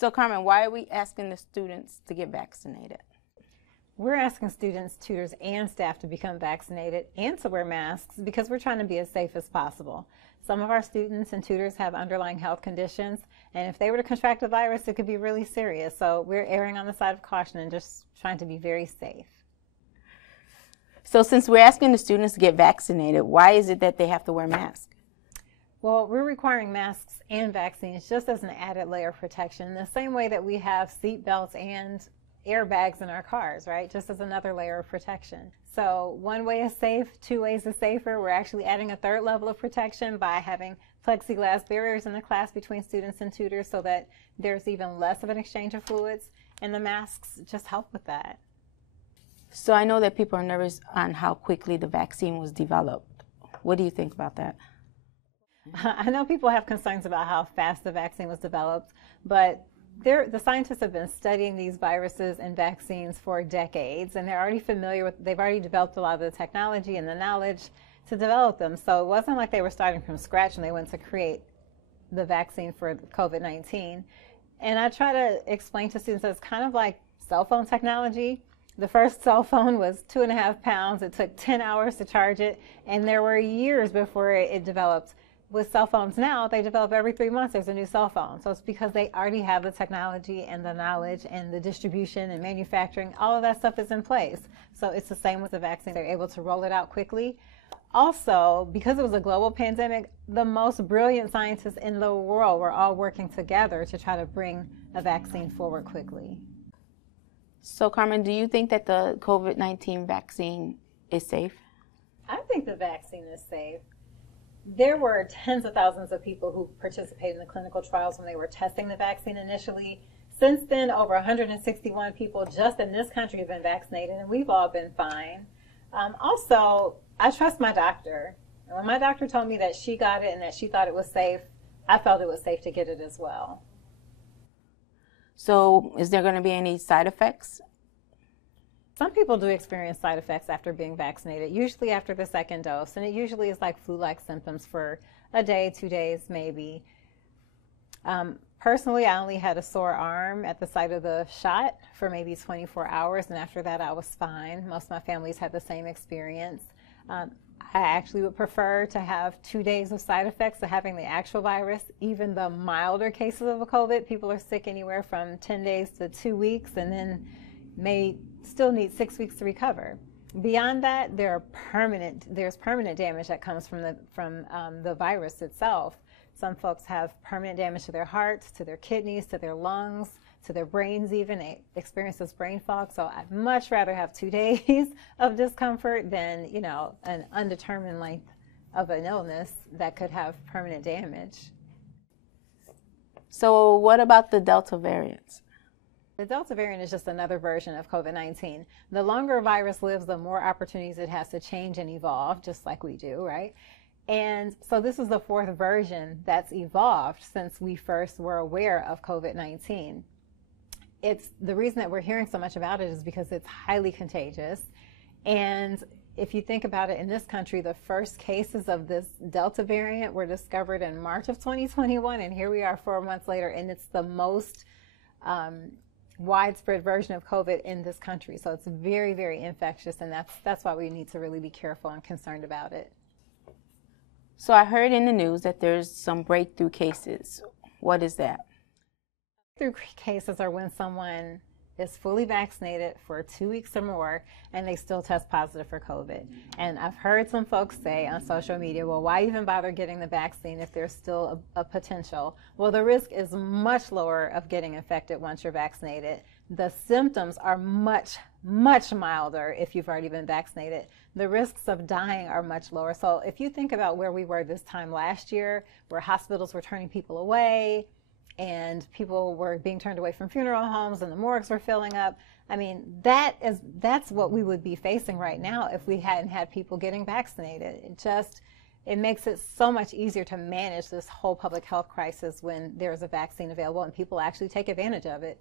So Carmen, why are we asking the students to get vaccinated? We're asking students, tutors, and staff to become vaccinated and to wear masks because we're trying to be as safe as possible. Some of our students and tutors have underlying health conditions, and if they were to contract the virus, it could be really serious. So we're erring on the side of caution and just trying to be very safe. So since we're asking the students to get vaccinated, why is it that they have to wear masks? Well, we're requiring masks and vaccines just as an added layer of protection, the same way that we have seat belts and airbags in our cars, right? Just as another layer of protection. So one way is safe, two ways is safer. We're actually adding a third level of protection by having plexiglass barriers in the class between students and tutors so that there's even less of an exchange of fluids, and the masks just help with that. So I know that people are nervous on how quickly the vaccine was developed. What do you think about that? I know people have concerns about how fast the vaccine was developed, but the scientists have been studying these viruses and vaccines for decades, and they're already familiar with, they've already developed a lot of the technology and the knowledge to develop them. So it wasn't like they were starting from scratch when they went to create the vaccine for COVID-19. And I try to explain to students that it's kind of like cell phone technology. The first cell phone was 2.5 pounds. It took 10 hours to charge it, and there were years before it developed. With cell phones now, they develop every 3 months. There's a new cell phone. So it's because they already have the technology and the knowledge and the distribution and manufacturing. All of that stuff is in place. So it's the same with the vaccine. They're able to roll it out quickly. Also, because it was a global pandemic, the most brilliant scientists in the world were all working together to try to bring a vaccine forward quickly. So Carmen, do you think that the COVID-19 vaccine is safe? I think the vaccine is safe. There were tens of thousands of people who participated in the clinical trials when they were testing the vaccine initially. Since then, over 161 people just in this country have been vaccinated, and we've all been fine. Also, I trust my doctor. And when my doctor told me that she got it and that she thought it was safe, I felt it was safe to get it as well. So is there going to be any side effects? Some people do experience side effects after being vaccinated, usually after the second dose, and it usually is like flu-like symptoms for a day, 2 days, maybe. Personally, I only had a sore arm at the site of the shot for maybe 24 hours, and after that I was fine. Most of my families had the same experience. I actually would prefer to have 2 days of side effects of having the actual virus. Even the milder cases of a COVID, people are sick anywhere from 10 days to 2 weeks, and then may still need 6 weeks to recover. Beyond that, there's permanent damage that comes from the virus itself. Some folks have permanent damage to their hearts, to their kidneys, to their lungs, to their brains even. They experience this brain fog. So I'd much rather have 2 days of discomfort than, you know, an undetermined length of an illness that could have permanent damage. So what about the Delta variants? The Delta variant is just another version of COVID-19. The longer a virus lives, the more opportunities it has to change and evolve, just like we do, right? And so this is the fourth version that's evolved since we first were aware of COVID-19. It's the reason that we're hearing so much about it is because it's highly contagious. And if you think about it, in this country, the first cases of this Delta variant were discovered in March of 2021, and here we are 4 months later, and it's the most widespread version of COVID in this country. So it's very, very infectious, and that's why we need to really be careful and concerned about it. So I heard in the news that there's some breakthrough cases. What is that? Breakthrough cases are when someone is fully vaccinated for 2 weeks or more and they still test positive for COVID. And I've heard some folks say on social media, well, why even bother getting the vaccine if there's still a potential? Well, the risk is much lower of getting infected once you're vaccinated. The symptoms are much, much milder if you've already been vaccinated. The risks of dying are much lower. So if you think about where we were this time last year, where hospitals were turning people away, and people were being turned away from funeral homes and the morgues were filling up. I mean, that's what we would be facing right now if we hadn't had people getting vaccinated. It makes it so much easier to manage this whole public health crisis when there's a vaccine available and people actually take advantage of it.